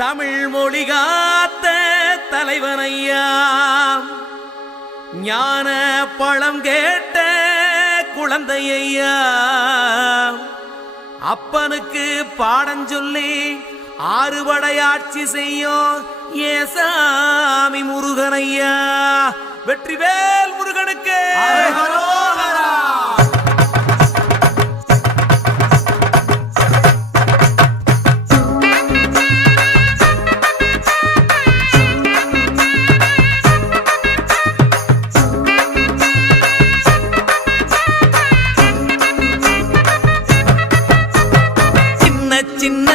தமிழ் மொழி காத்த தலைவனையா, ஞான பழம் கேட்ட குழந்தையா, அப்பனுக்கு பாடஞ்சொல்லி ஆறுபடையாட்சி செய்யும் ஏசாமி முருகனையா. வெற்றிவேல் முருகனுக்கு சின்ன